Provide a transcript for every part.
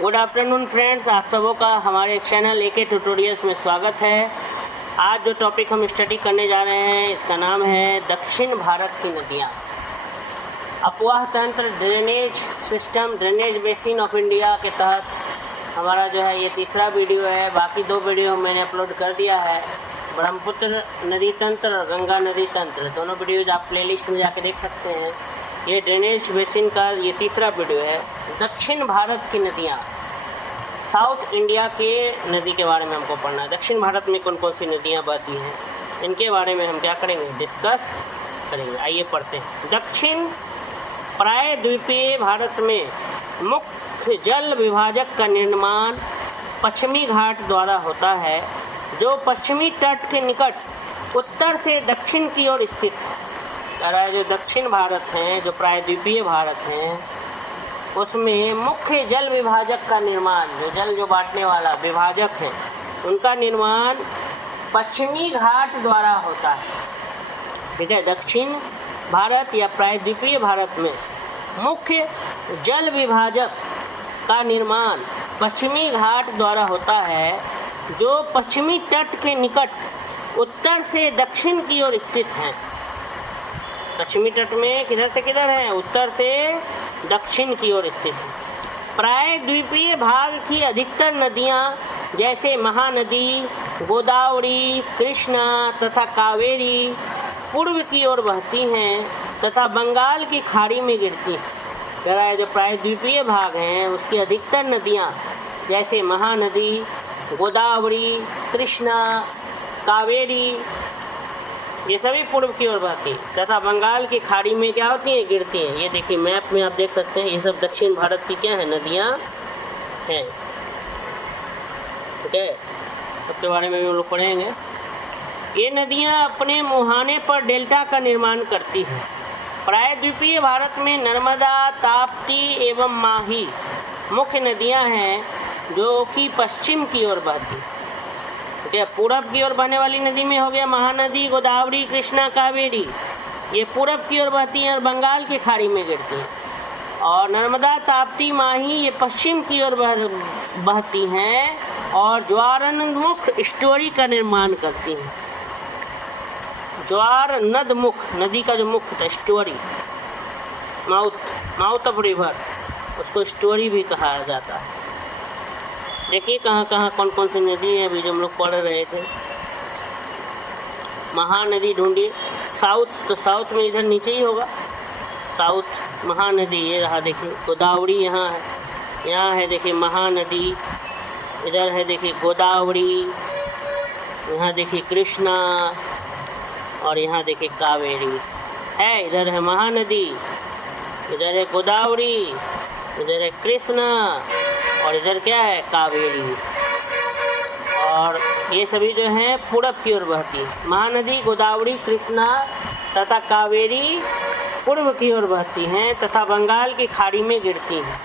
Good afternoon friends, आप सबों का हमारे चैनल एके ट्यूटोरियल्स में स्वागत है। आज जो टॉपिक हम स्टडी करने जा रहे हैं इसका नाम है दक्षिण भारत की नदियाँ। अपवाह तंत्र drainage system, drainage basin of India के तहत हमारा जो है ये तीसरा वीडियो है। बाकी दो वीडियो मैंने अपलोड कर दिया है, ब्रह्मपुत्र नदी तंत्र और गंगा नदी तंत्र। दोनों वीडियोज आप प्लेलिस्ट में जाके देख सकते हैं। ये ड्रेनेज बेसिन का ये तीसरा वीडियो है। दक्षिण भारत की नदियाँ, साउथ इंडिया के नदी के बारे में हमको पढ़ना है। दक्षिण भारत में कौन कौन सी नदियाँ बहती हैं इनके बारे में हम क्या करेंगे, डिस्कस करेंगे। आइए पढ़ते हैं। दक्षिण प्रायद्वीपीय भारत में मुख्य जल विभाजक का निर्माण पश्चिमी घाट द्वारा होता है, जो पश्चिमी तट के निकट उत्तर से दक्षिण की ओर स्थित है। जो दक्षिण भारत हैं, जो प्रायद्वीपीय भारत हैं, उसमें मुख्य जल विभाजक का निर्माण, जो बांटने वाला विभाजक है, उनका निर्माण पश्चिमी घाट द्वारा होता है। ठीक है, दक्षिण भारत या प्रायद्वीपीय भारत में मुख्य जल विभाजक का निर्माण पश्चिमी घाट द्वारा होता है, जो पश्चिमी तट के निकट उत्तर से दक्षिण की ओर स्थित हैं। पश्चिमी तट में किधर से किधर है, उत्तर से दक्षिण की ओर स्थित है। प्रायद्वीपीय भाग की अधिकतर नदियाँ जैसे महानदी, गोदावरी, कृष्णा तथा कावेरी पूर्व की ओर बहती हैं तथा बंगाल की खाड़ी में गिरती हैं। जो प्रायद्वीपीय भाग हैं उसकी अधिकतर नदियाँ जैसे महानदी, गोदावरी, कृष्णा, कावेरी, ये सभी पूर्व की ओर बहती तथा बंगाल की खाड़ी में क्या होती हैं, गिरती हैं। ये देखिए मैप में आप देख सकते हैं, ये सब दक्षिण भारत की क्या है, नदियाँ हैं। ठीक है, सबके बारे में भी हम लोग पढ़ेंगे। ये नदियाँ अपने मुहाने पर डेल्टा का निर्माण करती हैं। प्रायद्वीपीय भारत में नर्मदा, ताप्ती एवं माही मुख्य नदियाँ हैं, जो कि पश्चिम की ओर बहती हैं। ठीक है, पूरब की ओर बहने वाली नदी में हो गया महानदी, गोदावरी, कृष्णा, कावेरी, ये पूरब की ओर बहती हैं और बंगाल की खाड़ी में गिरती हैं। और नर्मदा, ताप्ती, माही ये पश्चिम की ओर बहती हैं और ज्वारनदमुख स्टोरी का निर्माण करती हैं। ज्वार नदमुख, नदी का जो मुख था, स्टोरी, माउथ ऑफ रिवर, उसको स्टोरी भी कहा जाता है। देखिए कहाँ कहाँ कौन कौन सी नदी है, अभी जो हम लोग पढ़ रहे थे। महानदी ढूंढिए, साउथ में इधर नीचे ही होगा, साउथ महानदी ये रहा। देखिए गोदावरी यहाँ है देखिए महानदी, इधर है देखिए गोदावरी, यहाँ देखिए कृष्णा और यहाँ देखिए कावेरी है। इधर है महानदी, इधर है गोदावरी, इधर है कृष्णा और इधर क्या है, कावेरी। और ये सभी जो हैं पूरब की ओर बहती है। महानदी, गोदावरी, कृष्णा तथा कावेरी पूर्व की ओर बहती हैं तथा बंगाल की खाड़ी में गिरती हैं।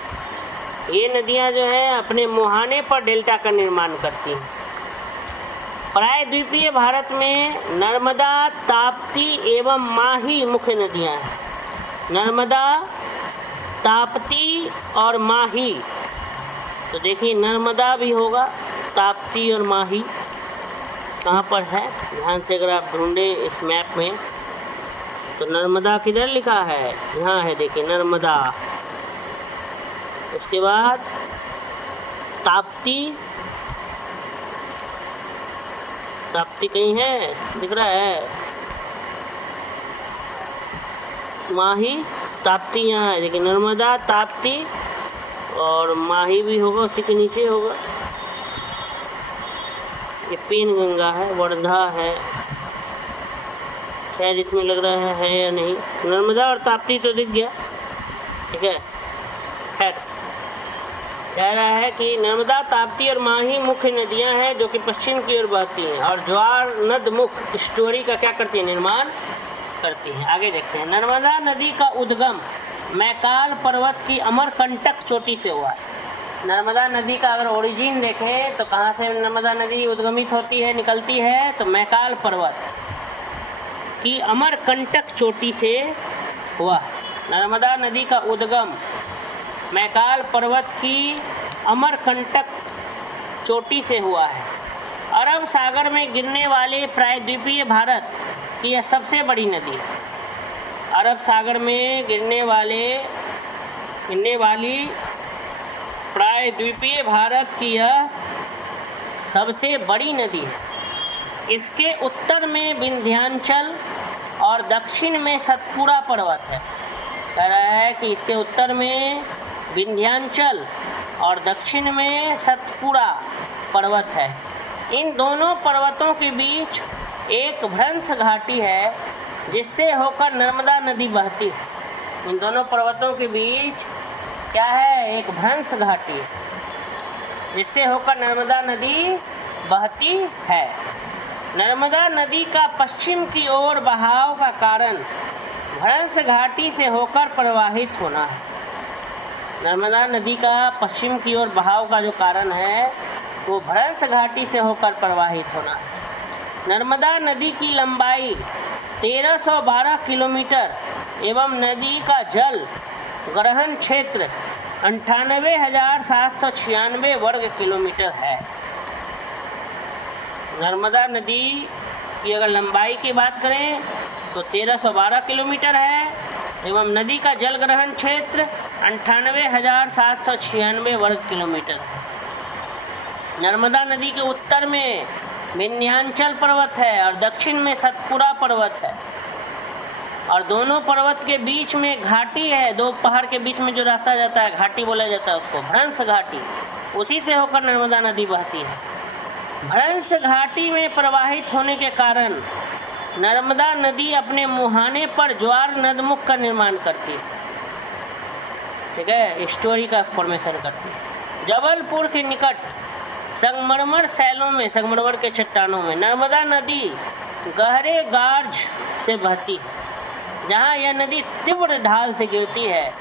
ये नदियां जो हैं अपने मुहाने पर डेल्टा का निर्माण करती हैं। प्रायद्वीपीय भारत में नर्मदा, ताप्ती एवं माही मुख्य नदियां हैं। नर्मदा, ताप्ती और माही, तो देखिए नर्मदा भी होगा, ताप्ती और माही कहाँ पर है, ध्यान से अगर आप ढूंढें इस मैप में तो नर्मदा किधर लिखा है, यहाँ है देखिए नर्मदा। उसके बाद ताप्ती, ताप्ती कहीं है, दिख रहा है, माही, ताप्ती यहाँ है देखिए, नर्मदा, ताप्ती और माही भी होगा, उसी के नीचे होगा। ये पेन गंगा है, वर्धा है, शायद इसमें लग रहा है या नहीं। नर्मदा और ताप्ती तो दिख गया। ठीक है, खैर कह रहा है कि नर्मदा, ताप्ती और माही मुख्य नदियां हैं जो कि पश्चिम की ओर बहती हैं और ज्वार नदमुख स्टोरी का क्या करती है, निर्माण करती हैं। आगे देखते हैं। नर्मदा नदी का उद्गम मैकाल पर्वत की अमरकंटक चोटी से हुआ है। नर्मदा नदी का अगर ओरिजिन देखें तो कहाँ से नर्मदा नदी उद्गमित होती है, निकलती है, तो मैकाल पर्वत की अमरकंटक चोटी से हुआ। नर्मदा नदी का उद्गम मैकाल पर्वत की अमरकंटक चोटी से हुआ है। अरब सागर में गिरने वाले प्रायद्वीपीय भारत की यह सबसे बड़ी नदी है। अरब सागर में गिरने वाली प्रायद्वीपीय भारत की यह सबसे बड़ी नदी है। इसके उत्तर में विंध्याचल और दक्षिण में सतपुड़ा पर्वत है। कह रहा है कि इसके उत्तर में विंध्याचल और दक्षिण में सतपुड़ा पर्वत है। इन दोनों पर्वतों के बीच एक भ्रंश घाटी है जिससे होकर नर्मदा नदी बहती है। इन दोनों पर्वतों के बीच क्या है? एक भ्रंश घाटी है जिससे होकर नर्मदा नदी बहती है। नर्मदा नदी का पश्चिम की ओर बहाव का कारण भ्रंश घाटी से होकर प्रवाहित होना है। नर्मदा नदी का पश्चिम की ओर बहाव का जो कारण है वो भ्रंश घाटी से होकर प्रवाहित होना है। नर्मदा नदी की लंबाई 1312 किलोमीटर एवं नदी का जल ग्रहण क्षेत्र 98,796 वर्ग किलोमीटर है। नर्मदा नदी की अगर लंबाई की बात करें तो 1312 किलोमीटर है एवं नदी का जल ग्रहण क्षेत्र 98,796 वर्ग किलोमीटर है। नर्मदा नदी के उत्तर में विंध्याचल पर्वत है और दक्षिण में सतपुड़ा पर्वत है और दोनों पर्वत के बीच में घाटी है। दो पहाड़ के बीच में जो रास्ता जाता है घाटी बोला जाता है उसको, भ्रंश घाटी। उसी से होकर नर्मदा नदी बहती है। भ्रंश घाटी में प्रवाहित होने के कारण नर्मदा नदी अपने मुहाने पर ज्वार नदमुख का निर्माण करती है। ठीक है, स्टोरी का फॉर्मेशन करती है। जबलपुर के निकट संगमरमर शैलों में, संगमरमर के चट्टानों में नर्मदा नदी गहरे गार्ज से बहती है। जहाँ यह नदी तीव्र ढाल से गिरती है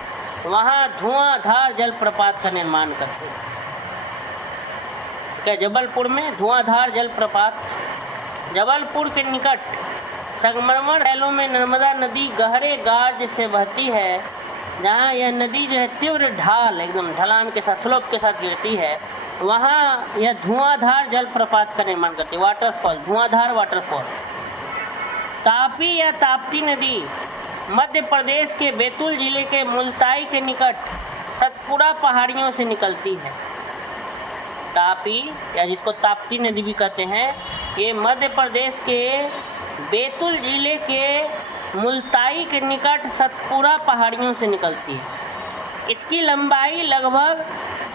वहाँ धुआंधार जलप्रपात का निर्माण करती है। क्या जबलपुर में धुआंधार जलप्रपात। जबलपुर के निकट संगमरमर शैलों में नर्मदा नदी गहरे गार्ज से बहती है। जहाँ यह नदी जो है तीव्र ढाल, एकदम ढलान के साथ, स्लोप के साथ गिरती है, वहाँ यह धुआंधार जलप्रपात का निर्माण करती है। वाटरफॉल, धुआंधार वाटरफॉल। तापी या ताप्ती नदी मध्य प्रदेश के बैतूल जिले के मुल्ताई के निकट सतपुड़ा पहाड़ियों से निकलती है। तापी या जिसको ताप्ती नदी भी कहते हैं, ये मध्य प्रदेश के बैतूल जिले के मुल्ताई के निकट सतपुड़ा पहाड़ियों से निकलती है। इसकी लंबाई लगभग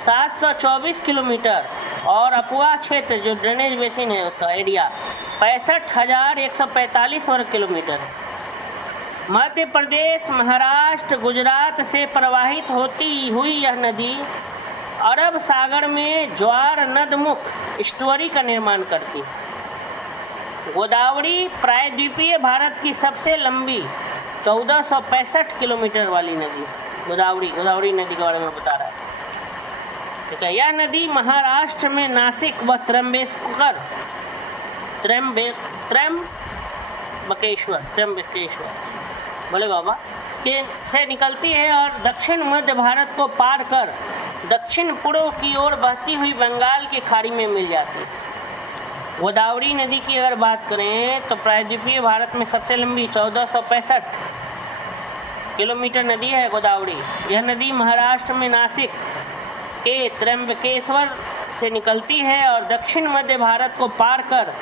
724 किलोमीटर और अपुआ क्षेत्र जो ड्रेनेज बेसिन है उसका एरिया 65,145 वर्ग किलोमीटर है। मध्य प्रदेश, महाराष्ट्र, गुजरात से प्रवाहित होती हुई यह नदी अरब सागर में ज्वार नदमुख स्टोरी का निर्माण करती है। गोदावरी प्रायद्वीपीय भारत की सबसे लंबी 1465 किलोमीटर वाली नदी। गोदावरी नदी के बारे में बता रहा है। ठीक है, यह नदी महाराष्ट्र में नासिक व त्र्यंबकेश्वर बोले बाबा के से निकलती है और दक्षिण मध्य भारत को पार कर दक्षिण पूर्व की ओर बहती हुई बंगाल की खाड़ी में मिल जाती है। गोदावरी नदी की अगर बात करें तो प्रायद्वीपीय भारत में सबसे लंबी 1465 किलोमीटर नदी है गोदावरी। यह नदी महाराष्ट्र में नासिक के त्र्यंबकेश्वर से निकलती है और दक्षिण मध्य भारत को पार कर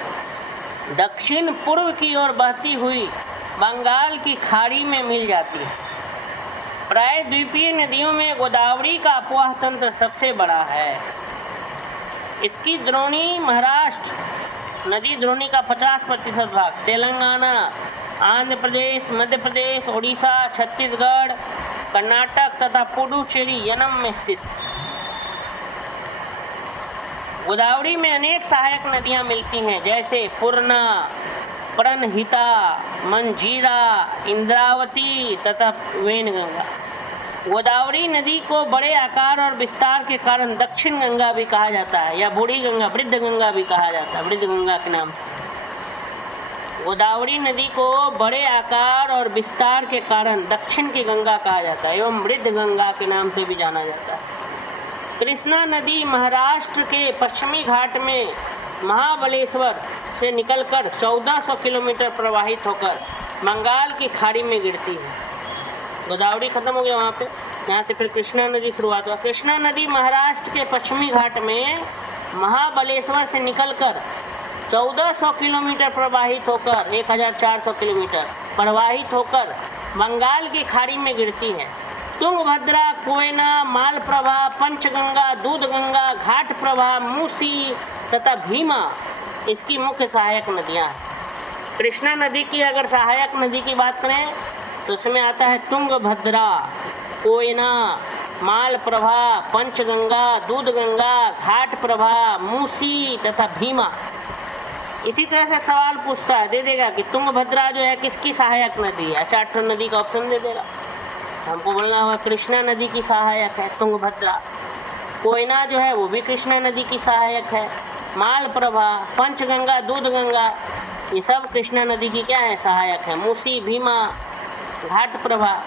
दक्षिण पूर्व की ओर बहती हुई बंगाल की खाड़ी में मिल जाती है। प्रायद्वीपीय नदियों में गोदावरी का अपवाह तंत्र सबसे बड़ा है। इसकी द्रोणी महाराष्ट्र नदी द्रोणी का 50% भाग, तेलंगाना, आंध्र प्रदेश, मध्य प्रदेश, उड़ीसा, छत्तीसगढ़, कर्नाटक तथा पुडुचेरी यनम में स्थित। गोदावरी में अनेक सहायक नदियां मिलती हैं जैसे पूर्णा, प्रणहिता, मंजीरा, इंद्रावती तथा वेनगंगा। गोदावरी नदी को बड़े आकार और विस्तार के कारण दक्षिण गंगा भी कहा जाता है या बूढ़ी गंगा, वृद्ध गंगा भी कहा जाता है, वृद्ध गंगा के नाम से। गोदावरी नदी को बड़े आकार और विस्तार के कारण दक्षिण की गंगा कहा जाता है एवं वृद्ध गंगा के नाम से भी जाना जाता है। कृष्णा नदी महाराष्ट्र के पश्चिमी घाट में महाबलेश्वर से निकलकर 1400 किलोमीटर प्रवाहित होकर बंगाल की खाड़ी में गिरती है। गोदावरी खत्म हो गया वहाँ पे, यहाँ से फिर कृष्णा नदी शुरुआत हुआ। कृष्णा नदी महाराष्ट्र के पश्चिमी घाट में महाबलेश्वर से निकलकर 1400 किलोमीटर प्रवाहित होकर 1400 किलोमीटर प्रवाहित होकर बंगाल की खाड़ी में गिरती है। तुंगभद्रा, कोयना, मालप्रभा, पंचगंगा, दूधगंगा, घाटप्रभा, मूसी तथा भीमा इसकी मुख्य सहायक नदियाँ हैं। कृष्णा नदी की अगर सहायक नदी की बात करें तो उसमें आता है तुंगभद्रा, कोयना, मालप्रभा, पंचगंगा, दूधगंगा, घाटप्रभा, मूसी तथा भीमा। इसी तरह से सवाल पूछता है, दे देगा कि तुंगभद्रा जो है किसकी सहायक नदी है। 4 नदी का ऑप्शन दे देगा, हमको बोलना होगा कृष्णा नदी की सहायक है तुंगभद्रा। कोयना जो है वो भी कृष्णा नदी की सहायक है। मालप्रभा, पंचगंगा, दूधगंगा ये सब कृष्णा नदी की क्या है, सहायक है। मूसी, भीमा, घाटप्रभा।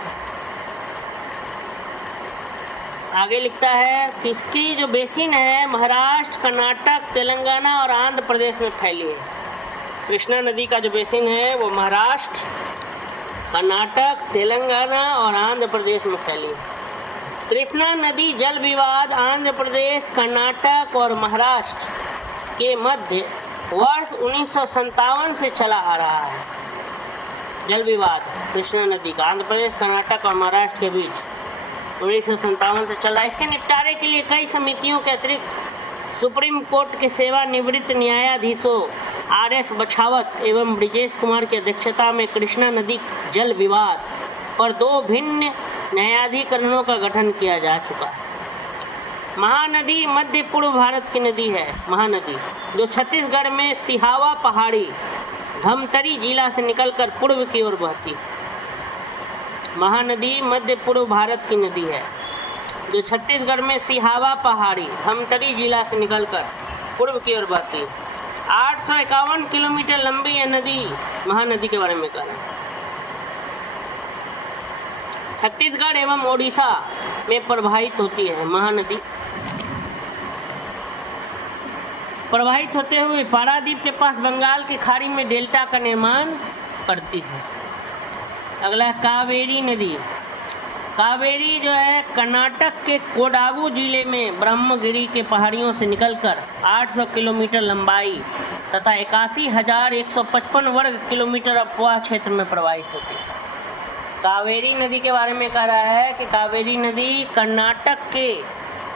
आगे लिखता है कि इसकी जो बेसिन है महाराष्ट्र, कर्नाटक, तेलंगाना और आंध्र प्रदेश में फैली है। कृष्णा नदी का जो बेसिन है वो महाराष्ट्र, कर्नाटक, तेलंगाना और आंध्र प्रदेश में फैली है। कृष्णा नदी जल विवाद आंध्र प्रदेश, कर्नाटक और महाराष्ट्र के मध्य वर्ष 1957 से चला आ रहा है। जल विवाद कृष्णा नदी का आंध्र प्रदेश, कर्नाटक और महाराष्ट्र के बीच 1957 से चला। इसके निपटारे के लिए कई समितियों के अतिरिक्त सुप्रीम कोर्ट के सेवानिवृत्त न्यायाधीशों RS बछावत एवं ब्रिजेश कुमार की अध्यक्षता में कृष्णा नदी जल विवाद पर 2 भिन्न न्यायाधिकरणों का गठन किया जा चुका है। महानदी मध्य पूर्व भारत की नदी है। महानदी जो छत्तीसगढ़ में सिहावा पहाड़ी धमतरी जिला से निकलकर पूर्व की ओर बहती। महानदी मध्य पूर्व भारत की नदी है जो छत्तीसगढ़ में सिहावा पहाड़ी धमतरी जिला से निकलकर पूर्व की ओर बहती। 851 किलोमीटर लंबी यह नदी महानदी के बारे में कहा। छत्तीसगढ़ एवं ओडिशा में प्रवाहित होती है। महानदी प्रवाहित होते हुए पारादीप के पास बंगाल की खाड़ी में डेल्टा का निर्माण करती है। अगला कावेरी नदी। कावेरी जो है कर्नाटक के कोडागू जिले में ब्रह्मगिरी के पहाड़ियों से निकलकर 800 किलोमीटर लंबाई तथा 81,155 वर्ग किलोमीटर अपवाह क्षेत्र में प्रवाहित होती है। कावेरी नदी के बारे में कह रहा है कि कावेरी नदी कर्नाटक के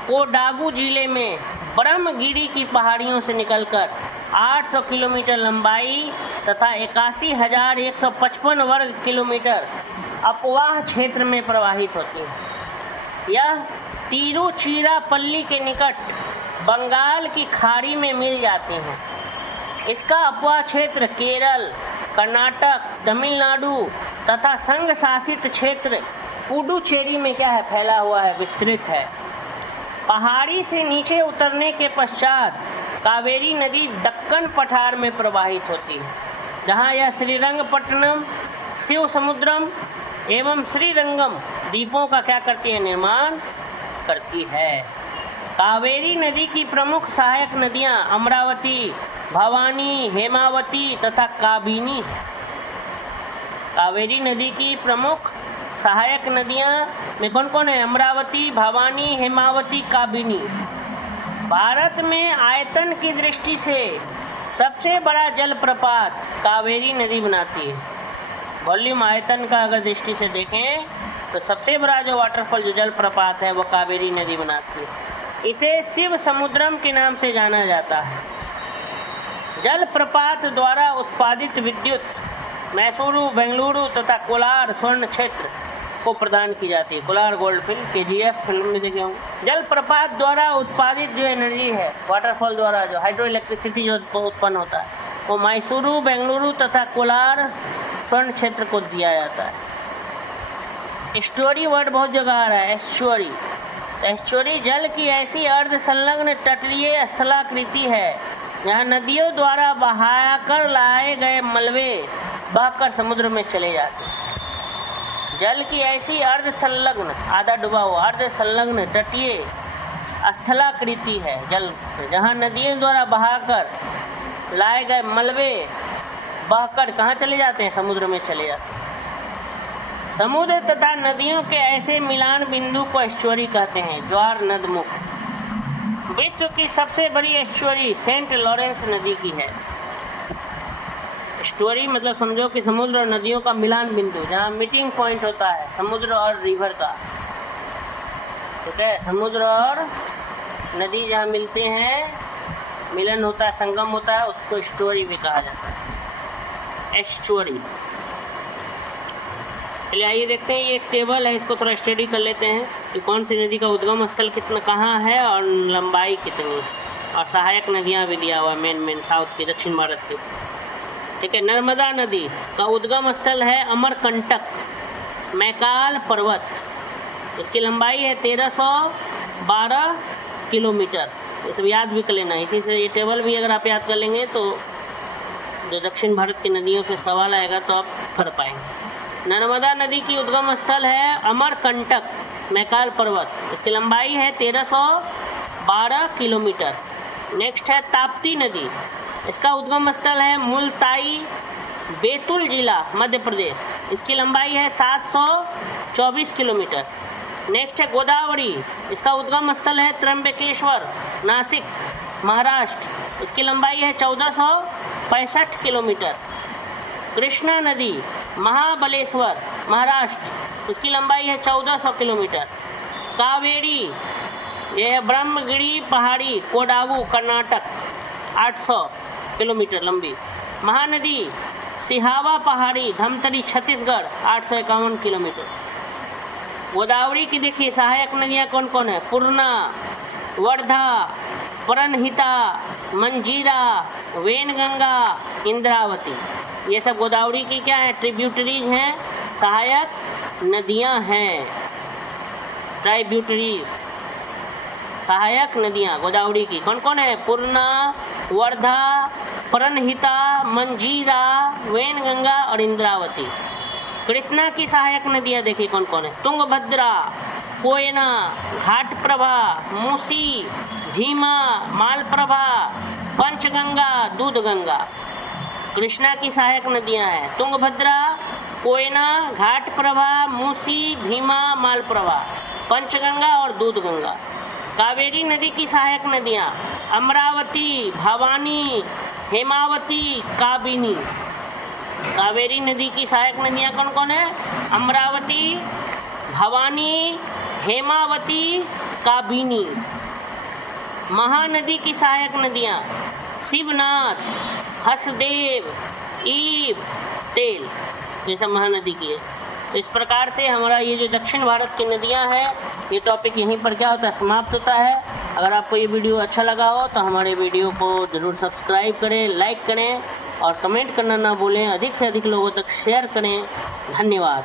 कोडागू जिले में ब्रह्मगिरी की पहाड़ियों से निकलकर 800 किलोमीटर लंबाई तथा 81,155 वर्ग किलोमीटर अपवाह क्षेत्र में प्रवाहित होती है। यह तिरुचिरापल्ली के निकट बंगाल की खाड़ी में मिल जाती हैं। इसका अपवाह क्षेत्र केरल, कर्नाटक, तमिलनाडु तथा संघ शासित क्षेत्र पुडुचेरी में क्या है, फैला हुआ है, विस्तृत है। पहाड़ी से नीचे उतरने के पश्चात कावेरी नदी दक्कन पठार में प्रवाहित होती है, जहाँ यह श्रीरंगपट्टनम, शिव समुद्रम एवं श्रीरंगम द्वीपों का क्या करती है, निर्माण करती है। कावेरी नदी की प्रमुख सहायक नदियाँ अमरावती, भवानी, हेमावती तथा काबिनी। कावेरी नदी की प्रमुख सहायक नदियाँ में कौन कौन है, अमरावती, भवानी, हेमावती, काबिनी। भारत में आयतन की दृष्टि से सबसे बड़ा जलप्रपात कावेरी नदी बनाती है। वॉल्यूम आयतन का अगर दृष्टि से देखें तो सबसे बड़ा जो वाटरफॉल जो जलप्रपात है वो कावेरी नदी बनाती है। इसे शिव समुद्रम के नाम से जाना जाता है। जलप्रपात द्वारा उत्पादित विद्युत मैसूरू, बेंगलुरु तथा कोलार स्वर्ण क्षेत्र को प्रदान की जाती है। Kolar gold film KGF film में देखे होंगे। जलप्रपात द्वारा उत्पादित जो एनर्जी है, वाटरफॉल द्वारा जो हाइड्रो इलेक्ट्रिसिटी जो उत्पन्न होता है, वो मैसूरू, बेंगलुरु तथा कोलार स्वर्ण क्षेत्र को दिया जाता है। एस्चुअरी वर्ड बहुत जगह आ रहा है, एस्चुअरी। एस्चुअरी जल की ऐसी अर्ध संलग्न तटीय स्थलाकृति है जहाँ नदियों द्वारा बहाकर लाए गए मलबे बहकर समुद्र में चले जाते हैं। जल की ऐसी अर्ध संलग्न, आधा डूबा हुआ अर्ध संलग्न तटीय स्थलाकृति है जल, जहाँ नदियों द्वारा बहाकर लाए गए मलबे बहकर कहाँ चले जाते हैं, समुद्र में चले जाते हैं। समुद्र तथा नदियों के ऐसे मिलान बिंदु को एस्चुअरी कहते हैं, ज्वार नदमुख। विश्व की सबसे बड़ी एस्चुअरी सेंट लॉरेंस नदी की है। एस्चुअरी मतलब समझो कि समुद्र और नदियों का मिलान बिंदु, जहाँ मीटिंग पॉइंट होता है समुद्र और रिवर का, ठीक है। समुद्र और नदी जहाँ मिलते हैं, मिलन होता है, संगम होता है, उसको एस्चुअरी भी कहा जाता है, एस्चुअरी। चलिए आइए देखते हैं, ये एक टेबल है, इसको थोड़ा स्टडी कर लेते हैं कि कौन सी नदी का उद्गम स्थल कितना कहाँ है और लंबाई कितनी, और सहायक नदियाँ भी दिया हुआ मेन साउथ की, दक्षिण भारत की, ठीक है। नर्मदा नदी का उद्गम स्थल है अमरकंटक, मैकाल पर्वत। इसकी लंबाई है 1312 किलोमीटर। ये सब याद भी कर लेना, इसी से ये टेबल भी अगर आप याद कर लेंगे तो जो दक्षिण भारत की नदियों से सवाल आएगा तो आप पढ़ पाएंगे। नर्मदा नदी की उद्गम स्थल है अमरकंटक, मैकाल पर्वत। इसकी लंबाई है 1312 किलोमीटर। नेक्स्ट है ताप्ती नदी, इसका उद्गम स्थल है मुल्ताई, बैतूल जिला, मध्य प्रदेश। इसकी लंबाई है 724 किलोमीटर। नेक्स्ट है गोदावरी, इसका उद्गम स्थल है त्र्यंबकेश्वर, नासिक, महाराष्ट्र। इसकी लंबाई है 1465 किलोमीटर। कृष्णा नदी, महाबलेश्वर, महाराष्ट्र। इसकी लंबाई है 1400 किलोमीटर। कावेरी, यह है ब्रह्मगिरी पहाड़ी, कोडागु, कर्नाटक, 800 किलोमीटर लंबी। महानदी, सिहावा पहाड़ी, धमतरी, छत्तीसगढ़, 851 किलोमीटर। गोदावरी की देखिए सहायक नदियाँ कौन कौन है, पूर्णा, वर्धा, प्रणहिता, मंजीरा, वेनगंगा, इंद्रावती। ये सब गोदावरी की क्या है, ट्रिब्यूटरीज हैं, सहायक नदियां हैं, ट्राइब्यूटरीज, सहायक नदियां गोदावरी की कौन कौन है, पूर्णा, वर्धा, प्रणहिता, मंजीरा, वेनगंगा और इंद्रावती। कृष्णा की सहायक नदियां देखिए कौन कौन है, तुंगभद्रा, कोयना, घाटप्रभा, मूसी, भीमा, मालप्रभा, पंचगंगा, दूधगंगा। कृष्णा की सहायक नदियां हैं तुंगभद्रा, कोयना, घाटप्रभा, मूसी, भीमा, मालप्रभा, पंचगंगा और दूधगंगा। कावेरी नदी की सहायक नदियां अमरावती, भवानी, हेमावती, काबिनी। कावेरी नदी की सहायक नदियां कौन कौन है, अमरावती, भवानी, हेमावती, काबिनी। महानदी की सहायक नदियां शिवनाथ, हसदेव, ईब, तेल, ये सब महानदी की है। तो इस प्रकार से हमारा ये जो दक्षिण भारत की नदियां हैं, ये टॉपिक यहीं पर क्या होता है, समाप्त होता है। अगर आपको ये वीडियो अच्छा लगा हो तो हमारे वीडियो को ज़रूर सब्सक्राइब करें, लाइक करें और कमेंट करना ना भूलें। अधिक से अधिक लोगों तक शेयर करें। धन्यवाद।